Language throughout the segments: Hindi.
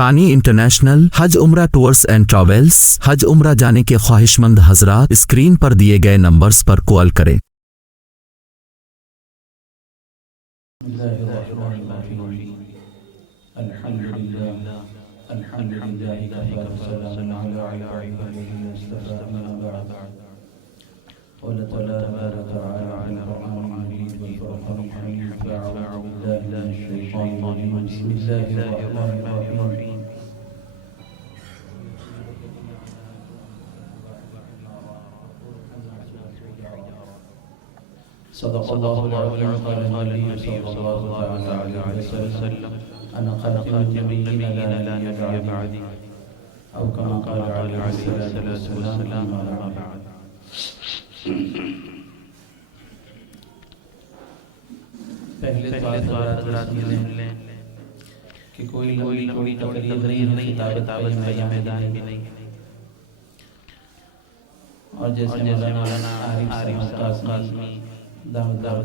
सानी इंटरनेशनल हज उम्रा टूर्स एंड ट्रैवल्स। हज उम्रा जाने के ख्वाहिशमंद हजरात स्क्रीन पर दिए गए नंबर्स पर कॉल करें। सदक़ल्लाहु अल-अज़ीम क़ाल नबी सल्लल्लाहु तआला अलैहि वसल्लम अना ख़ातिमुन नबिय्यीन ला नबिय्य बअदी औ कमा क़ाल अलैहि सल्लल्लाहु वसल्लम अम्मा बअद। पहले तो हज़रात सुन लें कि कोई लंबी तकरीर नहीं, किताबत का मैदान भी नहीं। और जैसे मौलाना आरिफ कासमी दामदार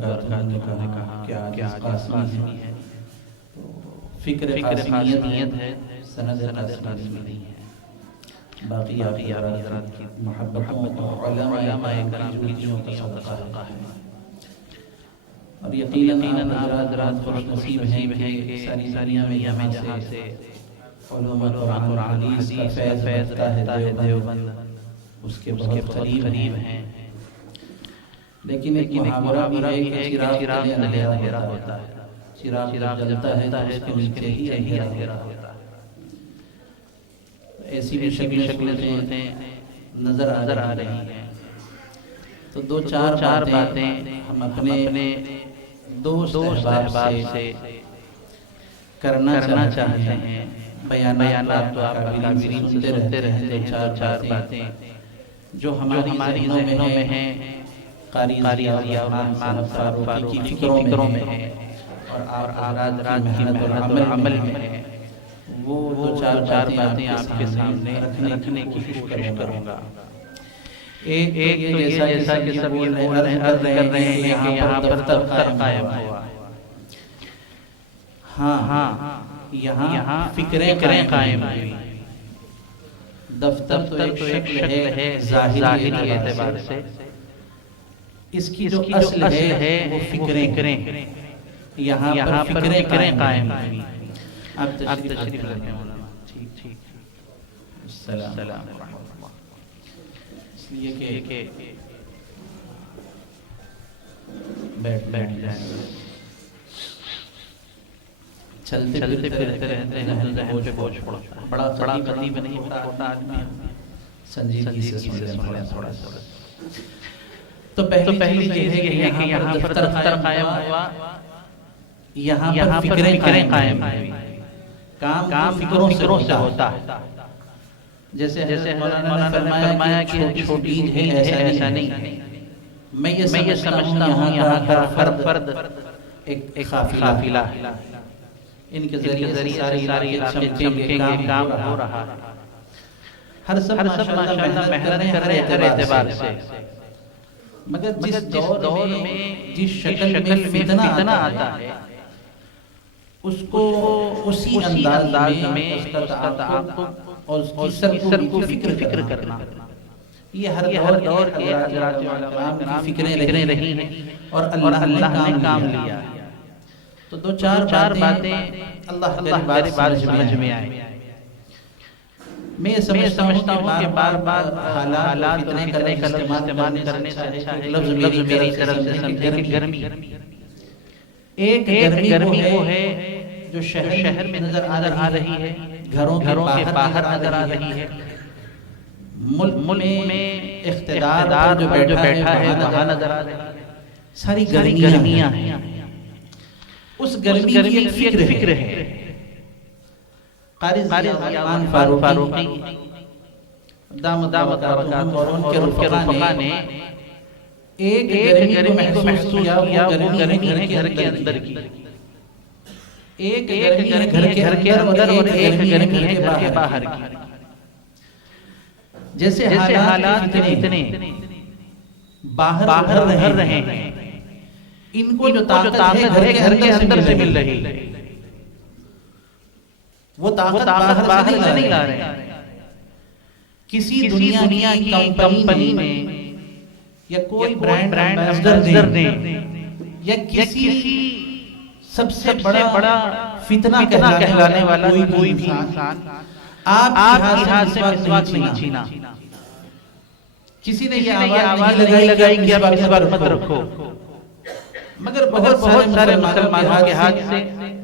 ने कहा कि आज कासमी है, फिक्र कासमियत है, सनद कासमी नहीं है। बाकी हज़रात की मोहब्बतों और उलमाए किराम की जुमतियों का सदका है। और यकीनन हज़रात खुशनसीब हैं कि सारी दुनिया में जहाँ से उलमा कुरान हदीस का फैज़ रहता है देवबंद उसके बहुत करीब हैं। लेकिन एक मुहावरा भी है कि चिराग तले अंधेरा होता है, चिराग जलता है तो उसके नीचे ही अंधेरा होता है। ऐसी भी शक्लें नजर आ रही हैं। तो दो चार बातें हम अपने दोस्त अहबाब से करना चाहते हैं। बयानात तो आप काबिरीन सुनते रहते हैं। दो चार बातें जो हमारी ज़हनों में हैं, कारी ज़िया रहमान फारूकी की फिक्रों में है और आप हज़रात की मेहनत और अमल में है, वो दो चार बातें आपके सामने रखने की कोशिश करूँगा। एक तो जैसा कि सब ये बोल रहे हैं कि यहाँ पर दफ्तर कायम हुआ। हाँ, यहाँ फिक्रें कायम हुई। दफ्तर तो एक शक्ल है ज़ाहिरी एतबार से, इसकी जो असल है वो फिक्रें। यहाँ पर फिक्रें कायम हुई। आप तशरीफ रखें मौलाना। ठीक। सलाम। इसलिए कि बैठ जाएंगे। चलते फिरते रहते हैं, जहन पे बोझ पड़ता है। बड़ा खतीब नहीं, छोटा आदमी संजीदगी से सुन लें थोड़ा। तो पहली चीज़ है कि यहाँ पर दफ्तर कायम हुआ, यहाँ पर फिक्रें कायम हुई। काम फिक्रों से होता है। जैसे मौलाना ने फरमाया कि छोटी चीज है, ऐसा नहीं। मैं ये समझता हूँ यहाँ का हर फर्द एक काफिला है। इनके जरिए सारे इलाके चमकेंगे, काम हो रहा है। हर सब माशाअल्लाह मेहनत कर रहे हैं एतबार से। मगर जिस दौर में जिस शक्ल में फितना आता है उसको उसी अंदाज में उसका ताक़ुब और उसकी सर को फिक्र करना, ये हर दौर के हज़रात उलमा की फिक्रें रही हैं और अल्लाह ने काम लिया। तो दो चार बातें अल्लाह की बात समझ में आए। मैं समझता हूँ कि बार हालात फितने का इस्तेमाल करने से अच्छा है लफ्ज़ मेरी तरफ से समझे कि गर्मी। एक गर्मी वो है जो शहर में नजर आ रही है, घरों के बाहर नजर आ रही है, मुल्क में इख्तिदार जो बैठा है वहाँ नजर आ रही है। सारी गर्मियाँ हैं। उस गर्मी की एक फिक्र है। कारी ज़िया फारूकी दामद और उनके रुफ़क़ा ने एक गर्मी को महसूस किया। वो गर्मी है घर के अंदर की, एक गर्मी घर के अंदर और एक गर्मी है घर के बाहर की। जैसे हालात इतने बाहर रहे हैं, इनको जो ताकत है घर के अंदर से मिल रही है। वो ताकत बाहर से नहीं ला रहे हैं। किसी दुनिया की कंपनी में या कोई ब्रांड एम्बेसडर ने या किसी सबसे बड़ा फितना कहलाने वाला कोई भी इंसान आपके हाथ से मिसवाक नहीं छीना। किसी ने ये आवाज नहीं लगाई कि आप मिसवाक मत रखो, मगर बहुत सारे मुसलमानों के हाथ से,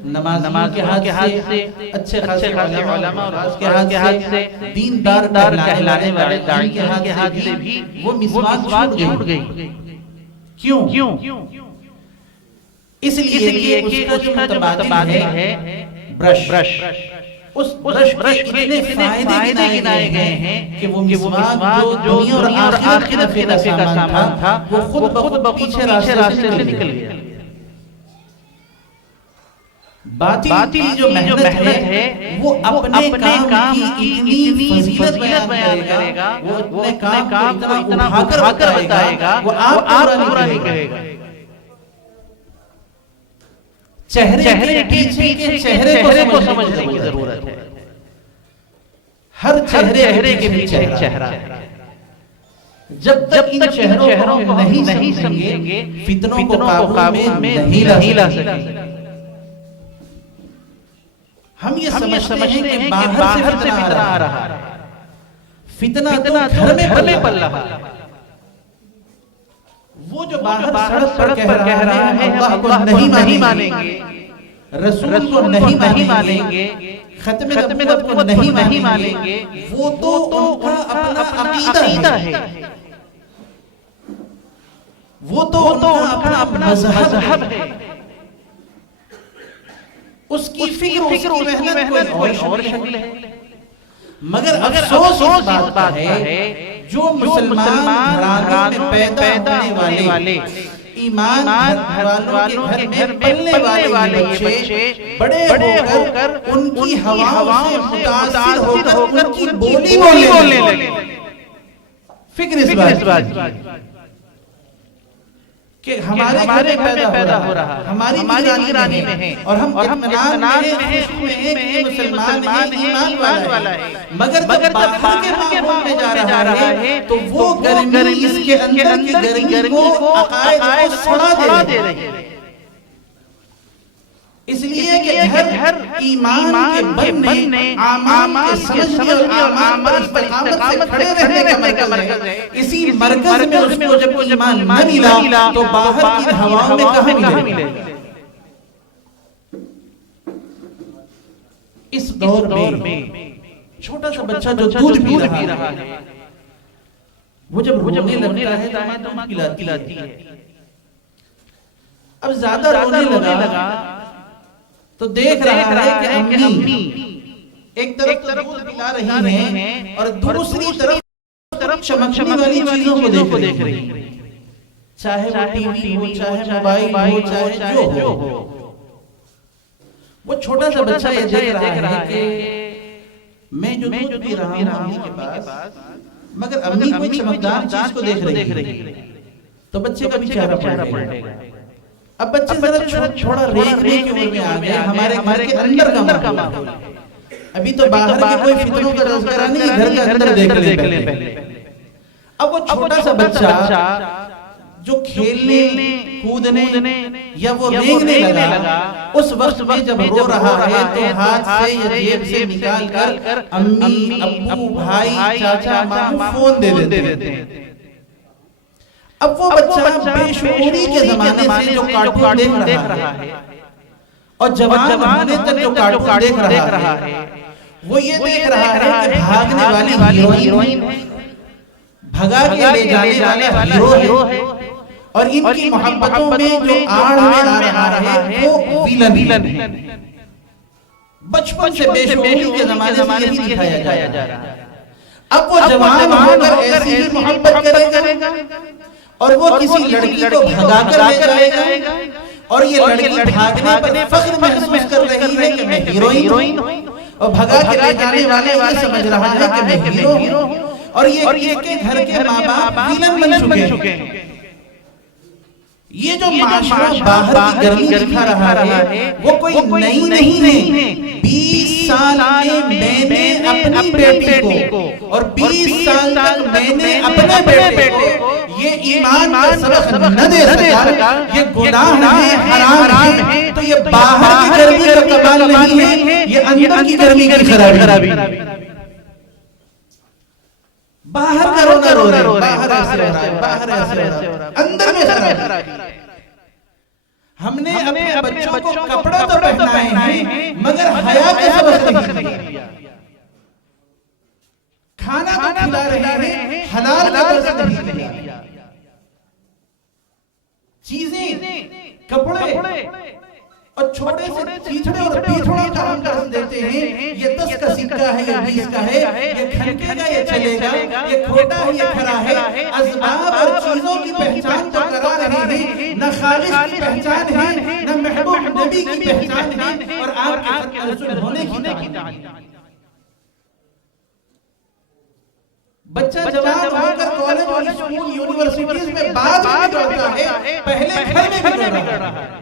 नमाजियों के हाथ से, अच्छे खासे उलमा और के हाथ से, दीनदार कहलाने वाले दाई के हाथ से भी वो मिसवाक छूट गई। क्यों? इसलिए कि उसका जो मुतबादिल है ब्रश, उस ब्रश के इतने फायदे गिनाए गए हैं कि वो मिसवाक जो दुनिया और आखिरत के नफे का सामान था वो खुद ब खुद पीछे रास्ते से निकल गया। बातिल जो मेहनत है वो अपने काम की इतनी फजीलत बयान करेगा, वो अपने काम को इतना उठाकर बताएगा, वो आप पूरा नहीं करेगा। चेहरे के पीछे के चेहरे को समझने की जरूरत है। हर चेहरे के पीछे एक चेहरा है। जब तक इन चेहरों को नहीं समझेंगे, फितनों को काबू में नहीं ला सकेंगे। हम ये समझते हैं कि बाहर से फितना आ रहा है, फितना तो घर में पल रहा है। वो जो बाहर सड़क पर कह रहा है अल्लाह को नहीं मानेंगे, रसूल को नहीं मानेंगे, खत्म नबूवत को नहीं मानेंगे, वो तो उनका अपना अकीदा है, वो तो उनका अपना मज़हब है। उसकी फिक्र उसकी मेहनत कोई और शक्ल है। मगर अफसोस इस बात है जो मुसलमान घरानों में पैदा होने वाले ईमान वालों के घर में पलने वाले बच्चे बड़े होकर उनकी हवाओं से मुतासिर होकर उनकी बोली बोलने लगे। फिक्र इस बात की कि हमारे घर में पैदा हो रहा है, हमारी निगरानी में है और हम इत्मीनान में हैं कि मुसलमान है, ईमान वाला है। मगर जब बाहर के माहौल में जा रहा है तो वो गर्मी इसके अंदर की गर्मी को अकायद को सड़ा दे रही है। इसलिए कि हर ईमान के बनने, आमाल के समझने और आमाल पर इस्तिकामत से खड़े रहने का मरकज है। इसी मरकज में उसको जब ईमान न मिला तो बाहर की हवाओं में कहाँ मिलेगा। इस दौर में छोटा सा बच्चा जो दूध पी रहा है, वो जब रोने लगता है तो माँ खिलाती है। अब ज्यादा रोने लगा तो देख रहा है कि अम्मी एक तरफ दूध पिला रही हैं और दूसरी तरफ चमकने वाली चीजों को देख रही है, चाहे वो टीवी हो, चाहे मोबाइल हो, चाहे जो हो। वो छोटा सा बच्चा ये देख रहा है कि मैं जो दूध पी रहा हूं अम्मी के पास, मगर अम्मी कोई चमकदार चीज को देख रही है, तो बच्चे का भी चेहरा पलटेगा। अब बच्चे जरा छोड़ा रेखने की उम्र में आ गए, हमारे घर के अंदर का माहौल। अभी तो बाहर के कोई फितरों का तज़किरा नहीं, घर के अंदर देख ले पहले। अब वो छोटा सा बच्चा जो खेलने कूदने या वो रेंगने लगा, उस वक्त में जब रो रहा है तो हाथ से या जेब से निकाल कर अम्मी, अब्बू, भाई, चाचा, मामू फोन दे देते हैं। अब वो बच्चा बेशुऊरी के जमाने से जो कार्टून देख रहा है और जवान होने तक जो कार्टून देख रहा है, वो ये देख रहा है कि भागने वाली हीरोइन, भगा के ले जाने वाला हीरो है और इनकी मोहब्बतों में जो आड़ में आ रहा है वो विलन है। बचपन से बेशुऊरी के जमाने से यही दिखाया जा रहा है। अब वो जवान होकर ऐसी ही मोहब्बत करेगा और वो किसी लड़की को भगाकर ले जाएगा और ये लड़की भागने पर फख्र महसूस कर रही है कि मैं हीरोइन हूं और भगा के ले जाने वाले ये समझ रहा है कि मैं हीरो हूं और ये इसके घर के माँ बाप विलन बन चुके हैं। ये जो माशरा बाहर की गर्मी दिखा रहा है वो कोई नई नहीं है। 20 साल में मैंने अपनी बेटी को और 20 साल तक मैंने अपने बेटे को ये ईमान का सबक न दे सका, ये गुनाह है, हराम है। तो ये बाहर की गर्मी का कमाल नहीं है, ये अंदर की गर्मी की खराबी। बाहर का रोना रो रहे हो, बाहर ऐसे हो रहा है, बाहर ऐसे हो रहा है, अंदर में खराबी। हमने अपने बच्चों को कपड़ा तो पहनाए हैं मगर हया का सबक नहीं दिया। खाना तो खिला रहे हैं, हलाल का दर्स नहीं दिया। चीजें, कपड़े और छोटे से चीथड़े और पीथड़ों का हम दर्स देते हैं। ये 10 का सिक्का है, ये 20 का है, ये खनकेगा, ये चलेगा, ये खोटा है, ये खरा है। असबाब और चीजों की पहचान तो करा रहे हैं, न खालिस की पहचान है, न महबूब नबी की पहचान है, और आपके रसूल होने की तालीम। बच्चा जवान होकर कॉलेज, स्कूल, यूनिवर्सिटीज में बाद में बिगड़ता है, पहले घर में बिगड़ रहा है।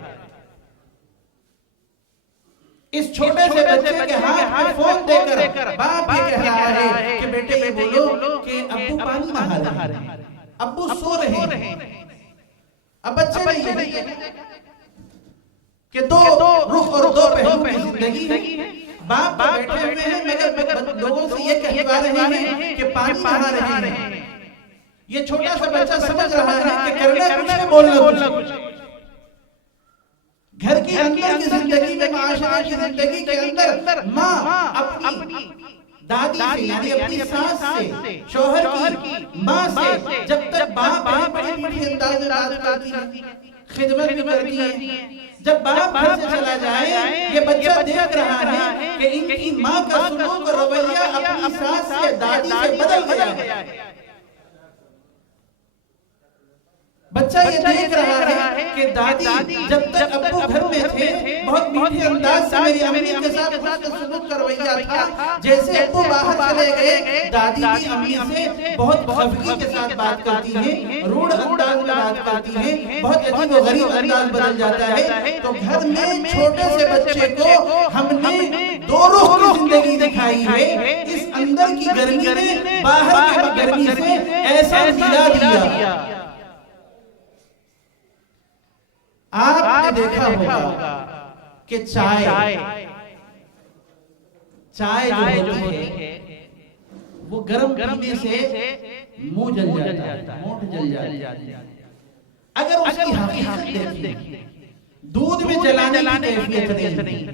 इस छोटे से बच्चे के हाथ में फोन देकर बाप ये कह रहा है कि बेटे ये बोलो कि अब्बू पानी नहा रहे हैं, अब्बू सो रहे हैं। अब बच्चे नहीं कि दो रुख और दो पहलू की जिंदगी है। बाप बैठे हुए हैं मगर लोगों से ये कहवा रहे हैं कि पानी नहा रहे हैं। ये छोटा सा बच्चा समझ रहा है कि करना कुछ है, बोलना कुछ। घर के अंदर की जिंदगी में, माशरे की जिंदगी के अंदर माँ अपनी दादी से यानी अपनी सास से, शौहर की माँ से जब तक बाप बड़ी मीठी अंदाज में बात करती है, खिदमत भी करती है। जब बाप घर से चला जाए ये बच्चा देख रहा है कि इनकी माँ का सुलूक और रवैया अपनी सास से, दादी से बदल गया है। बच्चा ये देख रहा है कि दादी जब तक अब्बू घर में थे बहुत मीठे अंदाज से मेरी अम्मी के साथ हुस्न सलूक का रवैया था। जैसे अब्बू बाहर चले गए, दादी की अम्मी से बहुत खफगी के साथ बात करती हैं, रूढ़ अंदाज में बात करती हैं, बहुत अजीब व गरीब अंदाज बदल जाता है। तो घर में छोटे से बच्चे को हमने दो रुख की जिंदगी दिखाई है। इस अंदर की गर्मी में बाहर की गर्मी से ऐसा मिला दिया। आपने देखा होगा कि चाय जो होती है वो गर्म पीने से मुंह जल जाता है, होंठ जल जाते हैं। अगर उसकी हकीकत देखिए, दूध में जलाने की कैफियत नहीं,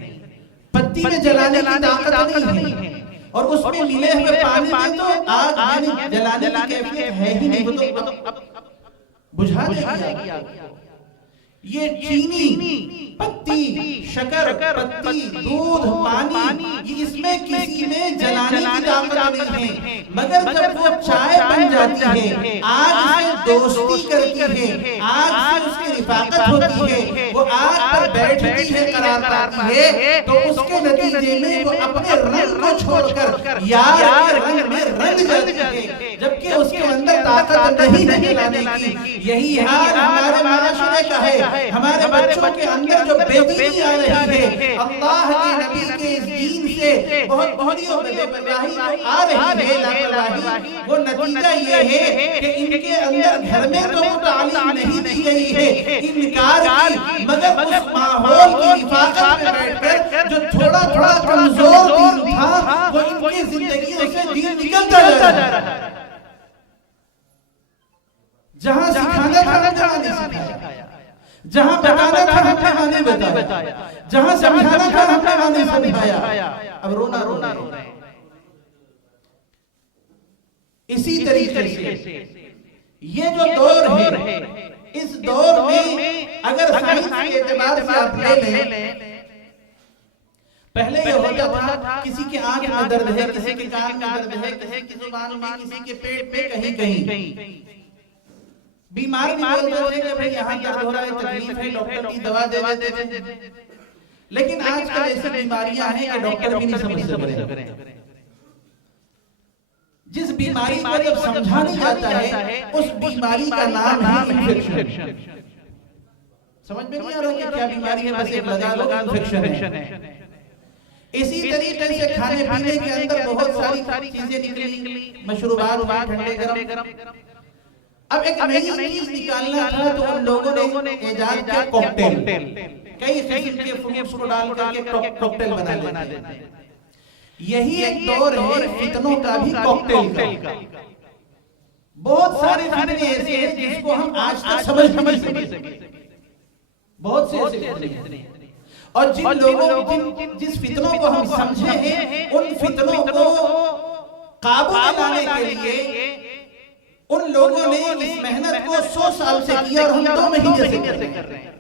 पत्ती में जलाने की ताकत नहीं है, और उसमें मिले हुए पानी में तो आग यानी जलाने की कैफियत है ही नहीं। वो तो बुझा देगी आपको। ये चीनी, पत्ती, शक्कर, पत्ती, दूध, पानी, ये इसमें किसी में जलाने की ताकत नहीं है। मगर जब वो चाय बन जाती है, आग से दोस्ती करती है, आग से उसकी रिफाकत होती है, वो आग पर बैठती है, करार पाती है, तो उसके नतीजे में वो अपने रंग को छोड़कर यार के रंग में रंग जाती है, जबकि उसके अंदर ताकत नहीं है जलाने की। यही हाल हमारे माशरे का है। हमारे बच्चों के अंदर जो बेदीनी आ रही है, अल्लाह के नबी के इस दीन से बहुत बेपरवाही आ रही है, लापरवाही, वो नतीजा ये है कि इनके अंदर घर में तो वो तालीम नहीं दी गई है इनकार की, मगर उस माहौल की रिफाकत में बैठकर जो थोड़ा थोड़ा कमजोर दीन था वो इनकी जिंदगी से दीन निकलता जा रहा है। जहां सिखाना था वहां नहीं सिखाया, जहां बताना था हमने नहीं बताया, जहां समझाना था हमने नहीं समझाया। अब रोना रो रहे हैं। इसी तरीके से ये जो दौर है, इस दौर में अगर साइंस के एतबार से आप ले लें, पहले ये होता था किसी के आंख में दर्द है, किसी के कान में दर्द है, किसी की जुबान में, किसी के पेट पे कहीं बीमार भी बोलते थे कि भाई यहाँ दर्द हो रहा है, तकलीफ है, डॉक्टर की दवा दे देते थे। लेकिन आजकल ऐसी बीमारियां हैं कि डॉक्टर भी नहीं समझ रहे। जिस बीमारी को जब समझा नहीं जाता है उस बीमारी का नाम है इन्फेक्शन। समझ में नहीं आ रहा कि क्या बीमारी है, बस एक लगा लो इन्फेक्शन है। इसी तरीके से खाने पीने के अंदर बहुत सारी चीजें निकली, मशरूबात, ठंडे गरम। अब एक नई चीज निकालना था तो उन लोगों ने इजाद किया कॉकटेल। कई किस्म के फ्रूट्स को डाल करके कॉकटेल बना देते हैं। यही एक दौर है फितनों का भी, कॉकटेल का। बहुत सारे फितने ऐसे हैं जिसको हम आज तक समझ नहीं सके। बहुत से ऐसे फितने, और जिन लोगों जिस फितनों को हम समझे हैं, उन फितनों को काबू में लाने के लिए उन लोगों ने इस मेहनत को 100 साल से किया और हम 2 महीने से कर रहे हैं।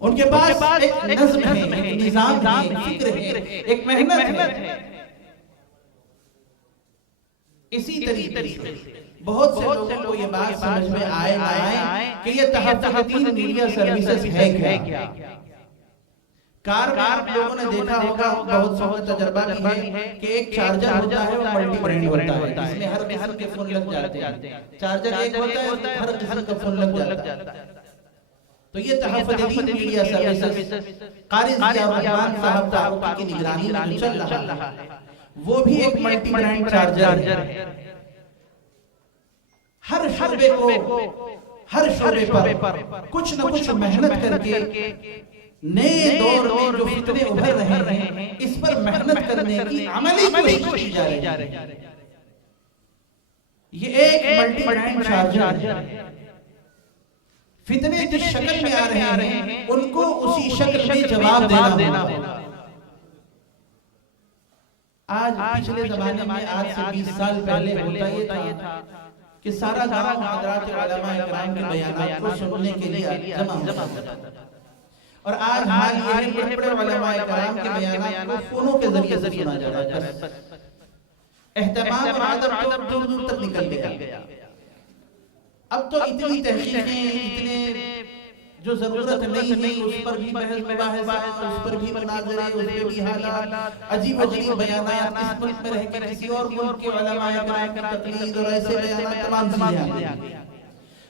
उनके पास एक नज़्म है, एक निज़ाम है, एक फिक्र है, एक मेहनत है। इसी तरीके से बहुत से लोगों को ये बात समझ में आए कि ये तहफ़्फ़ुज़ मीडिया सर्विसेज है क्या। कार लोगों ने देखा होगा, बहुत बहुत तजर्बा भी है कि एक चार्जर होता है और मल्टी ब्रांड होता है, इसमें हर किस्म के फोन लग जाते हैं। चार्जर एक होता है, हर किस्म का फोन लग जाता है। तो ये तहफ़्फ़ुज़ मीडिया सर्विसेज कारी ज़िया-उर-रहमान साहब तारुकी की निगरानी में चल रहा है। वो भी एक मल्टी ब्रांड चार्जर है। हर शोबे पर कुछ न कुछ मेहनत करके नए दौर में जो फितने उभर रहे हैं, इस पर मेहनत करने की अमली कोशिश की जा रही है। ये एक मल्टी ब्रांड चार्जर है। फितने जिस शक्ल में आ रहे हैं, उनको उसी शक्ल में जवाब देना होगा। आज पिछले जमाने में, आज से 20 साल पहले होता ये था कि सारा गांव हज़रात उलमा इकराम के बयानात को सुनने के लिए जमा हो जाता था। और आज हाल ये है बड़े उलमा इकराम के बयानात को फोनों के जरिए सुना जा रहा है। एहतमाम और आदब तो दूर दूर तक निकल गया। अब तो इतनी तहकीकें, इतने जो जरूरत नहीं है उस पर भी बहस मुबाहसा, उस पर भी मुनाज़रे, उस पर भी हालात, अजीब अजीब बयानात, इस मुल्क में रह के किसी और मुल्क के उलमा इकराम की तकलीद और ऐसे बयानात तमाम चीजें आ गई।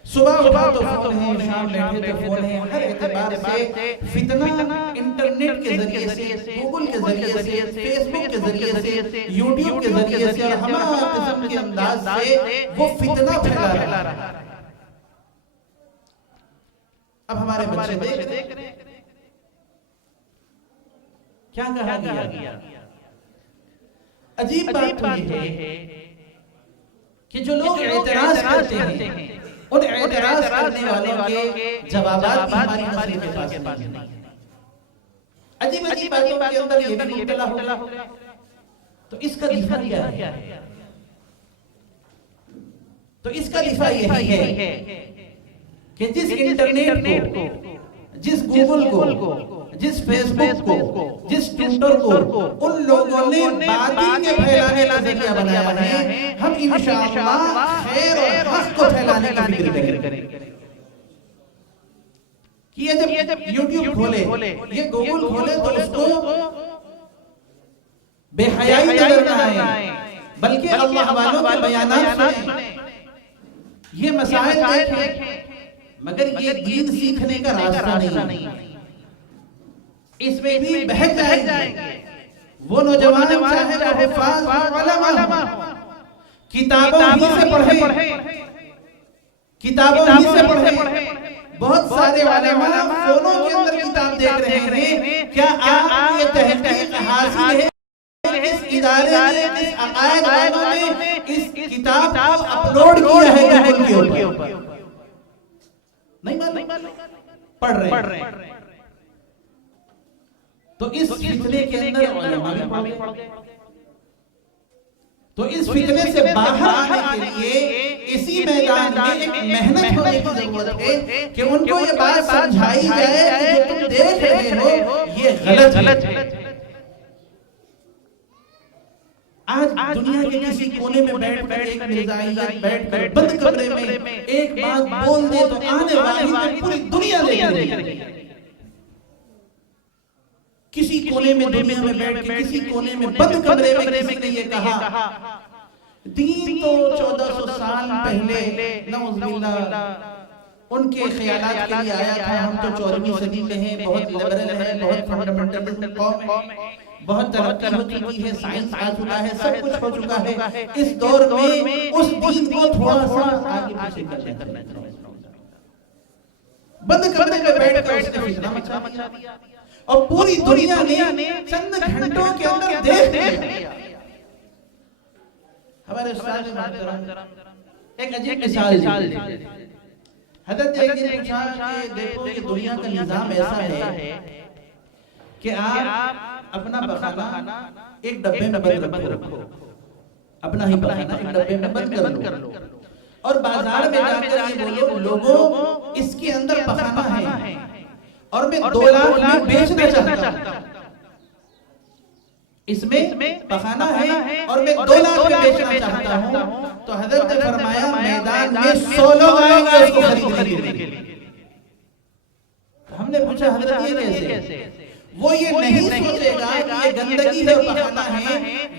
सुबह उठा तो फोन है, शाम बैठे तो फोन है। हर एतबार से फितना इंटरनेट के जरिए से, गूगल के जरिए से, फेसबुक के जरिए से, यूट्यूब के जरिए से और हमारा किस्म के अंदाज से वो फितना फैला रहा है। अब हमारे बच्चे देख रहे हैं क्या कहा गया। अजीब बात ये है कि जो लोग एतराज करते हैं, उन एतराज करने वालों के जवाबात हमारी नस्ल के पास नहीं है। अजीब अजीब बातों के अंदर ये भी मुब्तला होगा। तो इसका दिफा क्या है? तो इसका दिफा यही है कि जिस इंटरनेट को, जिस गूगल को, जिस फेसबुक को, जिस ट्विटर को उन लोगों ने बातिल के फैलाने का जरिया बनाया है, हम इंशाअल्लाह खैर और हक को फैलाने की फिक्र करेंगे। कि ये जब यूट्यूब खोले, ये गूगल खोले तो उसको बेहयाई नजर ना आए, बल्कि अल्लाह वालों के बयानात सुने, ये मसाइल देखें। मगर ये दीन सीखने का रास्ता नहीं है। इसमें भी बहक जाएंगे वो नौजवान चाहे वो हुफ़ाज़ हो, उलमा हो, किताबों ही से पढ़े, किताबों ही से पढ़े। बहुत सारे उलमा फोनों के अंदर किताब देख रहे हैं। क्या आप ये तहकीक हासिल है इस इदारे ने, इस अकायद वालों ने इस किताब को अपलोड किया है गूगल के ऊपर? नहीं मालूम, पढ़ रहे हैं। तो इस फितने के अंदर उलमा भी पड़ गए। तो इस फितने से बाहर आने के लिए इसी मैदान में एक मेहनत होने की जरूरत है कि उनको ये बात समझाई जाए कि जो तुम देख रहे हो ये गलत है। आज दुनिया के किसी कोने में बैठ एक मिर्जाइयत बैठ कर बंद कमरे में एक बात बोल दे तो आने वाली पूरी दुनिया देख रही है। किसी कोने में दुनिया में बैठ के किसी कोने में बंद कमरे में किसी ने ये कहा, दीन तो 1400 साल पहले नऊज़ुबिल्लाह उनके ख्यालात के लिए आया था। हम तो 14वीं सदी में हैं, बहुत लिबरल है, बहुत फंडामेंटलिस्ट कौम है, बहुत तरक्की हो चुकी है, साइंस आ चुका है, सब कुछ हो चुका है। इस दौर में उस दीन को थोड़ा सा आगे पीछे करना चाहिए। बंद कमरे में बैठ कर उसने फितना मचा दिया और पूरी दुनिया ने चंद घंटों के अंदर देख लिया। हमारे उस्ताद ने एक अजीब मिसाल दी। हजरत एक दिन पूछा कि देखो ये दुनिया का निजाम ऐसा है कि आप अपना पखाना एक डब्बे में बंद रखो, अपना ही पखाना एक डब्बे में बंद कर लो और बाजार में जाकर ये बोलो लोगों इसके अंदर पखाना है और मैं 2 लाख में बेचना चाहता हूं। इसमें पखाना है और मैं 2 लाख में बेचना चाहता हूं। तो हजरत ने फरमाया मैदान में 100 लोग आएंगे उसको खरीदने के लिए। हमने पूछा हजरत ये कैसे? वो ये नहीं सोचेगा कि ये गंदगी है पखाना है,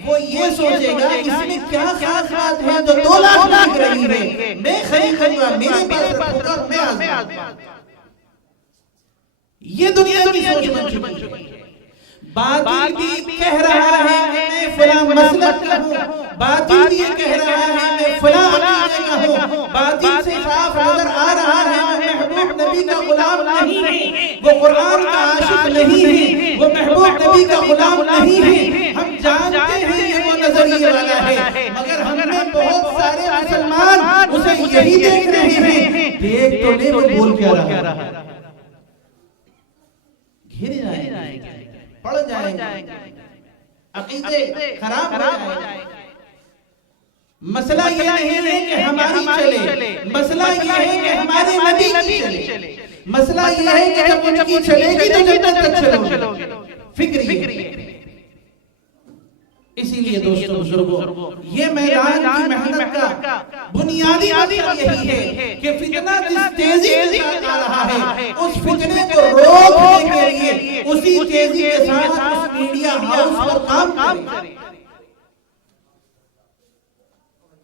वो ये सोचेगा इसमें क्या खास बात है जो 2 लाख बिक रही है, मैं खरीदूंगा, मेरे पास रखूंगा, मैं आज़मा। ये दुनिया की सोच बन चुकी है। बातिल भी कह रहा है मैं फलां मसलक का हूं, बातिल भी ये कह रहा है मैं फलां अकीदे का हूं, बातिल से साफ नजर आ रहा है मैं महबूब नबी का गुलाम नहीं है, वो कुरान का आशिक नहीं है, वो महबूब नबी का गुलाम नहीं है। हम जानते हैं ये वो नजरिए वाला है, मगर हमने बहुत सारे मुसलमान उसे यही देख रहे हैं। देख तो ले वो बोल क्या रहा है, घिर जाएंगे, पड़ जाएंगे, अकीदे खराब हो जाएंगे। मसला ये नहीं है कि हमारी चले, मसला ये है कि हमारे नबी की चले, मसला ये है कि जब उनकी चलेगी तो जन्नत तक चलोगे। फिक्र इसीलिए दोस्तों बुजुर्गों ये मैदान की मेहनत का बुनियादी मकसद यही है कि फितना जिस तेजी के साथ आ रहा है उस फितने को रोकने के लिए उसी तेजी के साथ उस मीडिया हाउस पर काम करें।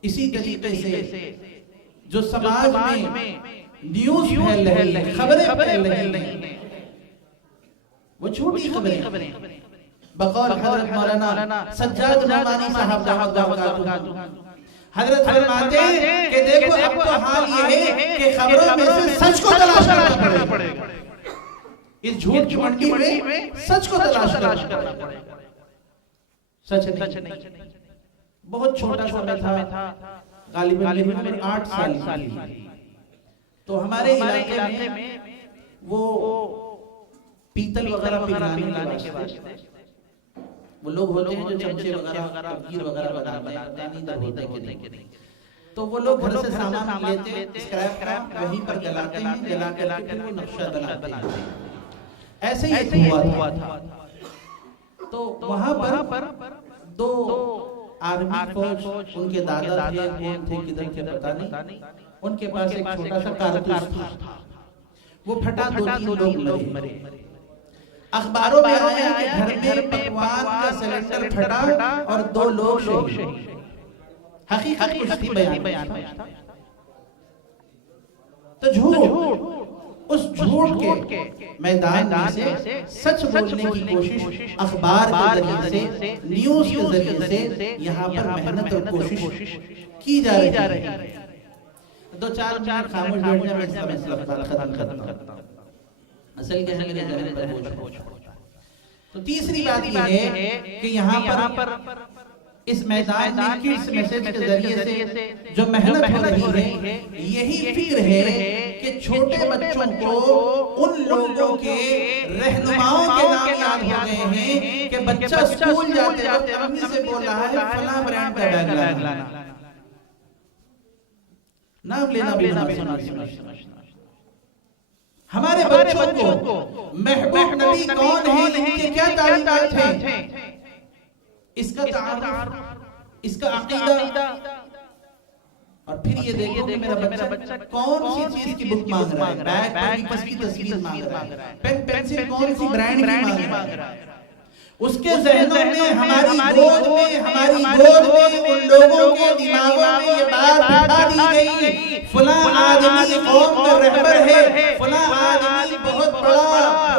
इसी तरीके से जो समाज में न्यूज फैल रही है, खबरें फैल रही हैं, वो छोटी खबरें बकौल हजरत मौलाना सज्जाद नमानी साहब हजरत फरमाते हैं कि देखो अब तो हाल ये है कि खबरों में से सच को तलाश करना पड़ेगा, इस झूठ की मंडी में सच को तलाश करना पड़ेगा। सच नहीं, बहुत छोटा समय था, गालिबन 8 साल की, तो हमारे इलाके में वो पीतल वगैरह पिघलाने के वास्ते वो लोग होते हैं जो चमचे वगैरह गिर वगैरह बनाते हैं, तो वो लोग घर से सामान लेते हैं, स्क्रैप वहीं पर जलाते हैं, जला के फिर वो नक्शा बनाते हैं। ऐसे ही हुआ था। तो वहां पर 2 आर्मी फौज, उनके दादा थे, कौन थे किधर थे पता नहीं, उनके पास एक छोटा सा कारतूस था, वो फटा, 2-3 लोग मरे। अखबारों में आया कि घर में पकवान का सिलेंडर फटा और 2 लोग शहीद। हकीकत कुछ थी, बयान था। तो झूठ, उस झूठ के मैदान में से सच बोलने की कोशिश अखबार के जरिए से, न्यूज के जरिए से यहाँ पर मेहनत और कोशिश की जा रही है। 2-4 मिनट खामोश बैठने में इसका मसला खत्म। असल के है मेरे जहन पर बोझ। तो तीसरी बात यह है कि यहाँ पर इस मैदान में किड्स मैसेज के जरिए से जो मेहनत हो रही है, यही फिक्र है कि छोटे बच्चों को उन लोगों के रहनुमाओं के नाम याद हो गए हैं कि बच्चा स्कूल जाते वक्त अम्मी से बोल रहा है फलां ब्रांड का बैग लाना, नाम लेना भी समझना। हमारे बच्चों को महबूब नबी कौन है, इनके क्या तालीमात हैं, इसका तारुफ, इसका अकीदा, और फिर ये देखो कि मेरा बच्चा कौन सी चीज की बुक मांग रहा है, बैग पर किसकी तस्वीर मांग रहा है, पेन पेंसिल कौन सी ब्रांड की मांग रहा है, उसके ज़हनों में, हमारी गोद में उन लोगों के दिमागों में ये बात बिठा दी गई, फलां आदमी कौम का रहबर है, फलां आदमी बहुत बड़ा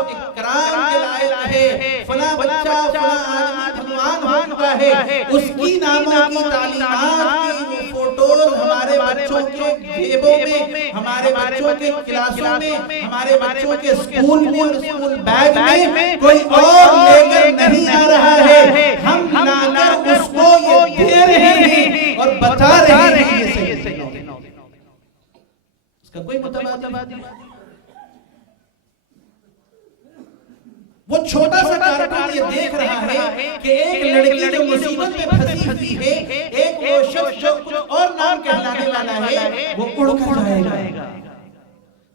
इकराम के लायक है, फलां बच्चा, फलां आदमी भगवान हुआ है। उसकी नामों की तालीमात की फोटोज हमारे बच्चों के जेबों में, हमारे बच्चों के क्लासों में, हमारे बच्चों के स्कूल में, स्कूल बैग में कोई और लेकर नहीं आ रहा है, हम लाकर उसको ये दे रहे हैं और बता रहे हैं ये सही। इसका कोई मुतबादिल नहीं। वो छोटा सा कारकुन ये देख रहा है कि एक लड़की जो मुसीबत में फंसी हुई है, एक वो शख्स जो कुछ और नाम कहलाने वाला है, वो उड़कर जाएगा।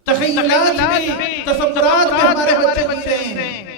तख़य्युलात में, तसव्वुरात में हमारे बच्चे बन रहे हैं।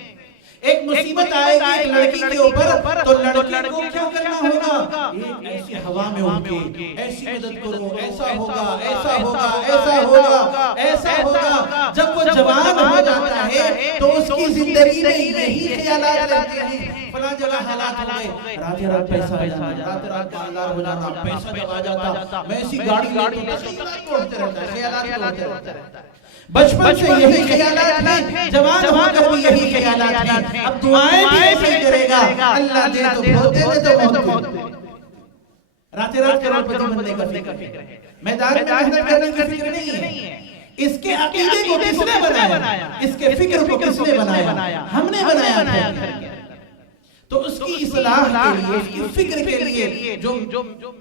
एक मुसीबत आएगी एक लड़की के ऊपर, तो लड़की को क्या करना होगा? एक ऐसी हवा में उड़ के ऐसी मदद करो, ऐसा होगा, ऐसा होगा, ऐसा होगा, ऐसा होगा। जब वो जवान हो जाता है तो उसकी जिंदगी में यही ख्यालात रहते हैं, फलां जगह हालात हो गए, रात रात पैसा आ जाना, रात रात मालदार हो जाना, पैसा जब आ जाता, मैं ऐसी गाड़ी तोड़ते रहता है, ख्यालात तोड़ते रहता है। बचपन से यही ख्यालात हैं, जवान होकर भी यही ख्यालात हैं। अब दुआएं भी ऐसे करेगा, अल्लाह दे तो बहुत दे, तो बहुत दे। रात रात करोड़पति बनने का फिक्र है, मैदान में मेहनत करने की फिक्र नहीं है। इसके अकीदे को किसने बनाया? इसके फिक्र को किसने बनाया? हमने बनाया। तो उसकी इस्लाह के लिए, उसकी फिक्र के लिए जो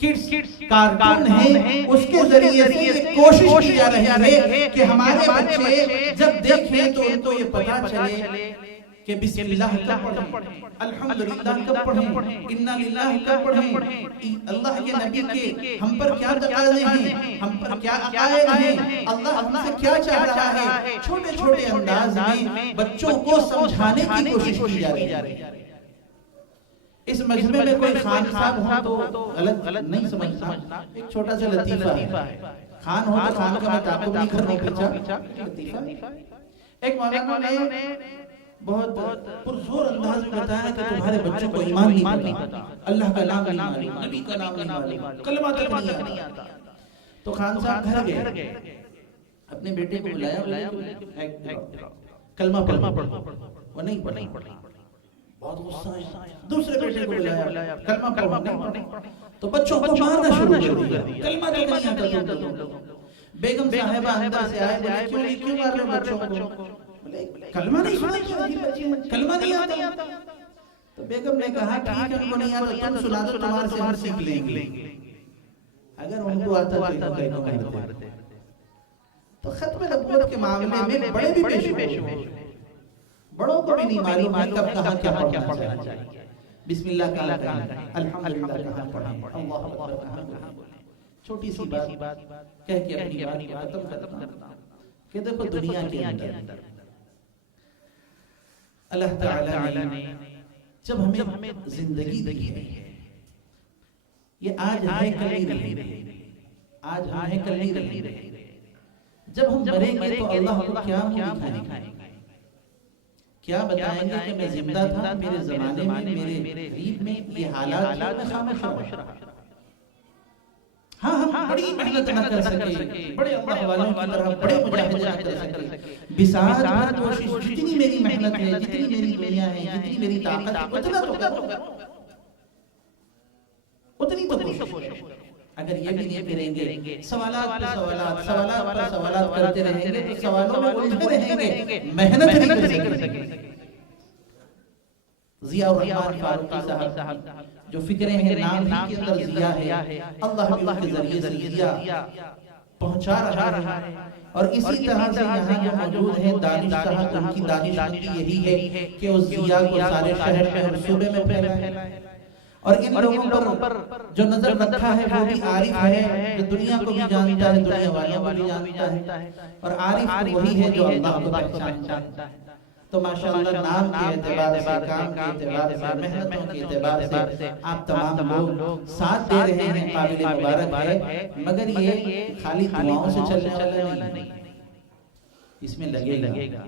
किड्स कार्टून है, उसके जरिए से ये कोशिश की जा रही है कि हमारे बच्चे जब देखें तो उनको ये पता चले कि बिस्मिल्लाह कब पढ़ें, अल्हम्दुलिल्लाह कब पढ़ें, इन्ना लिल्लाह कब पढ़ें, अल्लाह के नबी के हम पर क्या तकाज़े हैं, हम पर क्या अक़ायद हैं, अल्लाह हमसे क्या चाह रहा है। छोटे छोटे अंदाज में बच्चों को समझाने की कोशिश की जा रही है। इस मजमे में कोई खान साहब हो तो गलत नहीं समझना, एक छोटा सा लतीफा है। खान हो तो खान का मैं ताक़ुब नहीं कर रहा, लतीफा। एक मौलाना ने बहुत पुरजोर अंदाज में बताया कि तुम्हारे बच्चों को ईमान नहीं पता, अल्लाह का नाम नहीं मालूम, नबी का नाम नहीं मालूम, कलमा तक नहीं आता। तो खान साहब घर गए, अपने बेटे को बुलाया, कलमा पढ़ो, वो नहीं पढ़ा, बहुत गुस्सा है। दूसरे बेटे को बुलाया, कलमा पढ़ो, तो बच्चों को मारना शुरू कर दिया, कलमा तो नहीं आता तुम लोगों। बेगम साहिबा अंदर से आए, बोले क्यों मार रहे हो बच्चों को? बोले कलमा नहीं सुना, कलमा नहीं आता। तो बेगम ने कहा ठीक है, उनको नहीं आता तुम सुना दो, तुम्हारे से हम सीख लेंगे। अगर उनको आता तो इनको मारते। तो खत्म नबूवत के मामले में बड़े भी पेश हुए, बड़ों को भी नहीं मालूम है कब कहाँ क्या पढ़ना चाहिए। बिस्मिल्लाह कहाँ कहें, अल्हम्दुलिल्लाह कहाँ पढ़ें, अल्लाह अकबर कहाँ बोलें। छोटी सी बात कह के अपनी बात खत्म करना कि देखो दुनिया के अंदर अल्लाह ताला ने जब हमें जिंदगी दी है, ये आज है कल नहीं रहेगी, आज है कल नहीं रहेगी। जब हम मरेंगे तो अल्लाह को क्या दिखाएंगे, क्या बताएंगे कि मैं जिंदा था, मेरे जमाने में, मेरे गरीब में ये हालात थे, मैं खामोश रहा। हाँ, हम बड़ी मेहनत न कर सके, बड़े अल्लाह वालों की तरह बड़े मुजाहिद न कर सके, बिसात भर कोशिश, जितनी मेरी मेहनत है, जितनी मेरी दुनिया है, जितनी मेरी ताकत है, उतना तो करो, उतनी तो कोशिश। अगर ये भी नहीं करेंगे, सवालात पर सवालात करते रहेंगे तो सवालों में उलझे रहेंगे, मेहनत नहीं कर सकेंगे। ज़ियाउर रहमान फारूकी साहब जो फिक्रें हैं, नाम ही के अंदर ज़िया है, अल्लाह के जरिए से ज़िया पहुंचा रहा है। और इसी तरह से यहाँ जो मौजूद है दानिश साहब, उनकी दानिश यही है कि उस ज़िया को सारे शहर में और सूबे में फैलाए। और इन लोगों पर जो नजर रखा है वो भी आरिफ है, जो दुनिया को भी जानता है, दुनिया वालों को भी जानता है। और आरिफ वही है जो अल्लाह को पहचानता है। तो माशाअल्लाह नाम के एतबार से, काम के एतबार से, मेहनतों के एतबार से आप तमाम लोग साथ दे रहे हैं, काबिल मुबारक है। मगर ये खाली दुआओं से चलने वाला नहीं, इसमें लगेगा।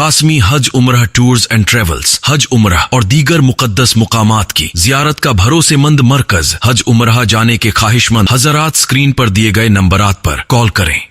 कासमी हज उम्रह टूर्स एंड ट्रेवल्स हज उम्रह और दीगर मुकद्दस मुकामात की जियारत का भरोसेमंद मरकज हज उम्रह जाने के ख्वाहिशमंद हजरात स्क्रीन पर दिए गए नंबरात पर कॉल करें।